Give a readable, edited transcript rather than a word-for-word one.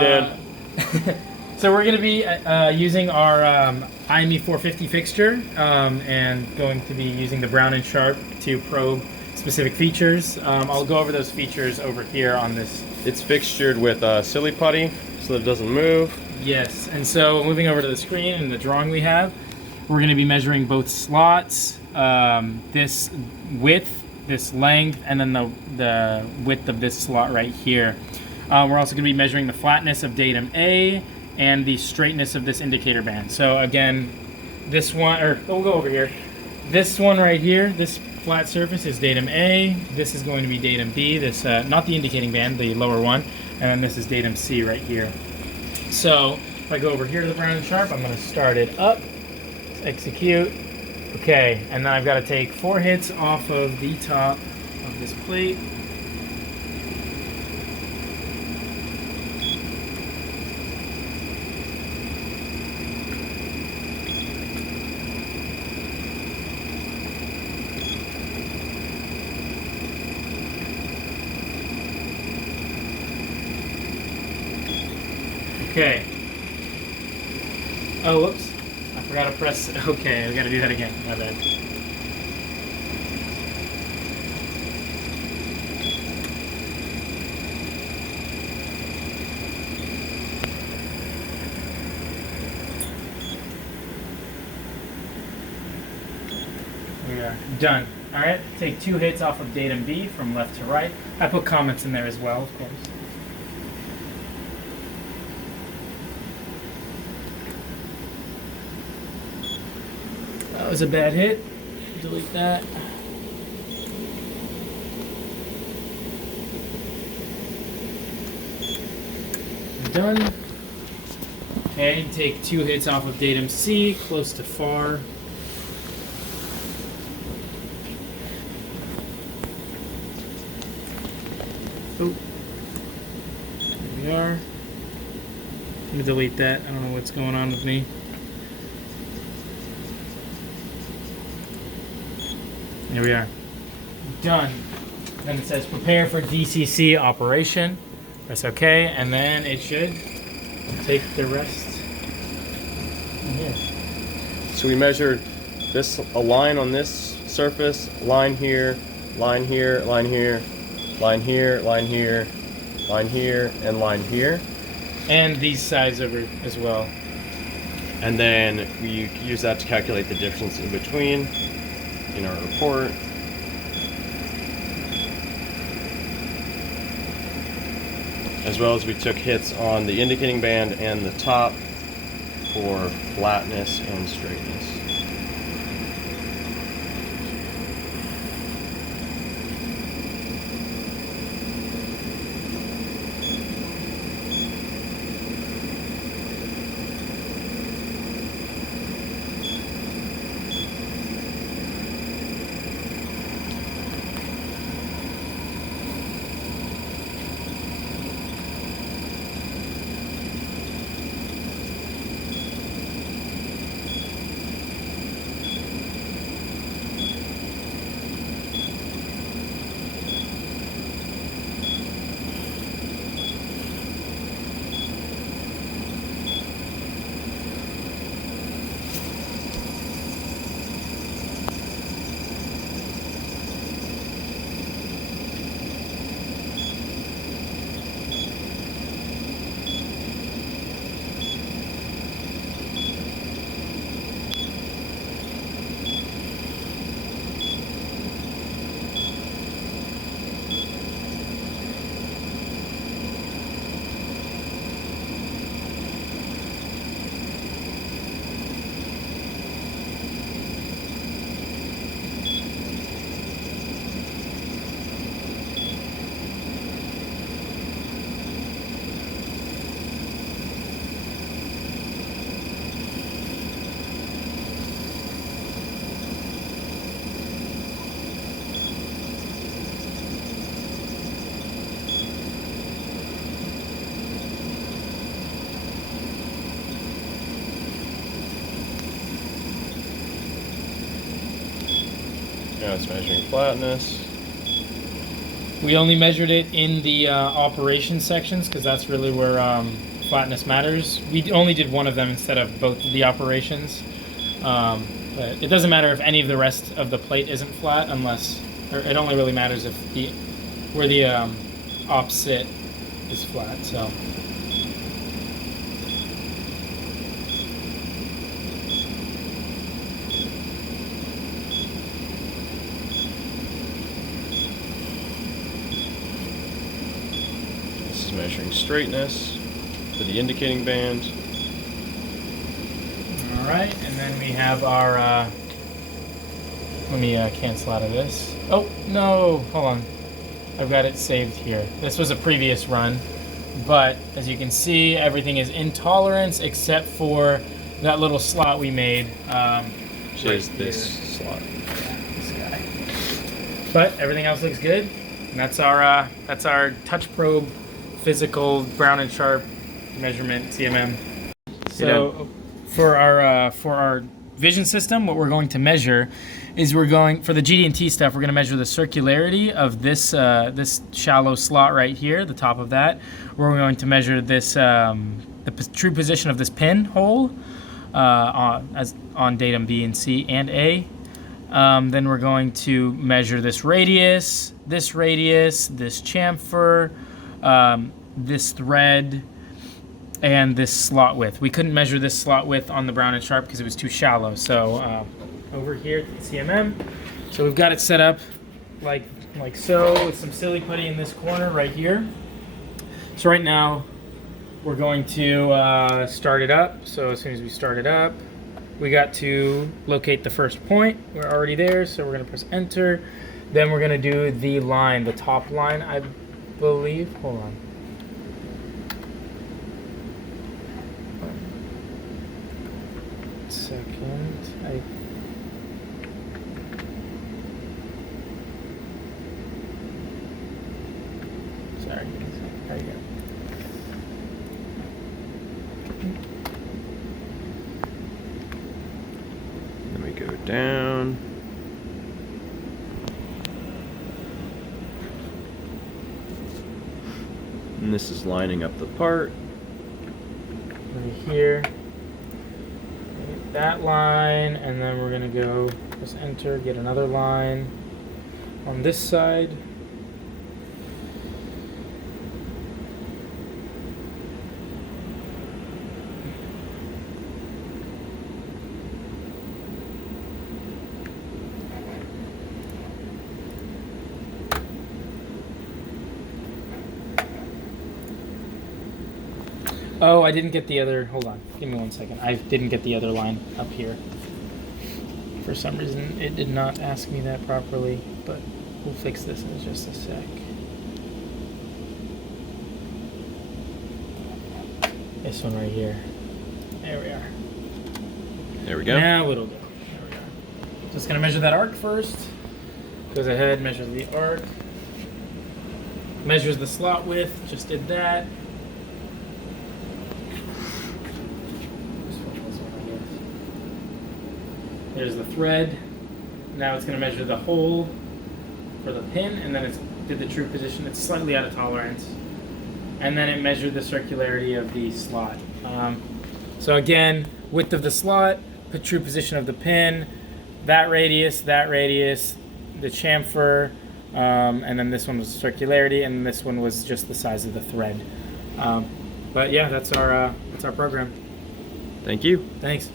Dan. So we're going to be using our IME 450 fixture and going to be using the Brown and Sharp to probe specific features. I'll go over those features over here on this. It's fixtured with silly putty so that it doesn't move. Yes, and so moving over to the screen and the drawing we have, we're going to be measuring both slots, this width, this length, and then the width of this slot right here. We're also going to be measuring the flatness of datum A and the straightness of this indicator band. So again, this one, or we'll go over here. This one right here, this flat surface is datum A. This is going to be datum B, this not the indicating band, the lower one. And then this is datum C right here. So if I go over here to the Brown and Sharp, I'm going to start it up. Let's execute. Okay, and then I've got to take 4 hits off of the top of this plate. Okay. Oh, whoops. I forgot to press. Okay, we got to do that again. My bad. We are done. All right. Take 2 hits off of datum B from left to right. I put comments in there as well, of course. That was a bad hit. Delete that. Done. Okay, take 2 hits off of datum C, close to far. Oh. There we are. Let me delete that. I don't know what's going on with me. There we are. Done. Then it says prepare for DCC operation. Press OK, and then it should take the rest in here. So we measured a line on this surface, line here, line here, line here, line here, line here, line here, and line here. And these sides over as well. And then we use that to calculate the difference in between in our report. As well as we took hits on the indicating band and the top for flatness and straightness. Now it's measuring flatness. We only measured it in the operation sections because that's really where flatness matters. We only did one of them instead of both of the operations. But it doesn't matter if any of the rest of the plate isn't flat, unless, or it only really matters if where the ops sit is flat. So. This is measuring straightness for the indicating band. All right, and then we have our. Let me cancel out of this. Oh no! Hold on. I've got it saved here. This was a previous run, but as you can see, everything is in tolerance except for that little slot we made. Which is this slot. Yeah, this guy. But everything else looks good, and that's our touch probe physical Brown and Sharp measurement CMM. So for our vision system, what we're going to measure is for the GD&T stuff, we're going to measure the circularity of this this shallow slot right here, the top of that. We're going to measure this the true position of this pin hole on datum B and C and A. Then we're going to measure this radius, this chamfer, this thread, and this slot width. We couldn't measure this slot width on the Brown and Sharp because it was too shallow. So over here at the CMM, so we've got it set up like so, with some silly putty in this corner right here. So right now we're going to start it up. So as soon as we start it up, we got to locate the first point. We're already there, so we're gonna press enter. Then we're gonna do the line, the top line, I believe. Hold on. Second, sorry, there you go. Then we go down. And this is lining up the part. Right here. That line, and then we're gonna go press enter, get another line on this side. Oh, I didn't get the other, hold on, give me 1 second. I didn't get the other line up here. For some reason, it did not ask me that properly, but we'll fix this in just a sec. This one right here. There we are. There we go. Now it'll go. There we are. Just gonna measure that arc first. Goes ahead, measures the arc. Measures the slot width, just did that. There's the thread. Now it's going to measure the hole for the pin, and then it did the true position. It's slightly out of tolerance. And then it measured the circularity of the slot. So again, width of the slot, put true position of the pin, that radius, the chamfer, and then this one was circularity, and this one was just the size of the thread. But yeah, that's our program. Thank you. Thanks.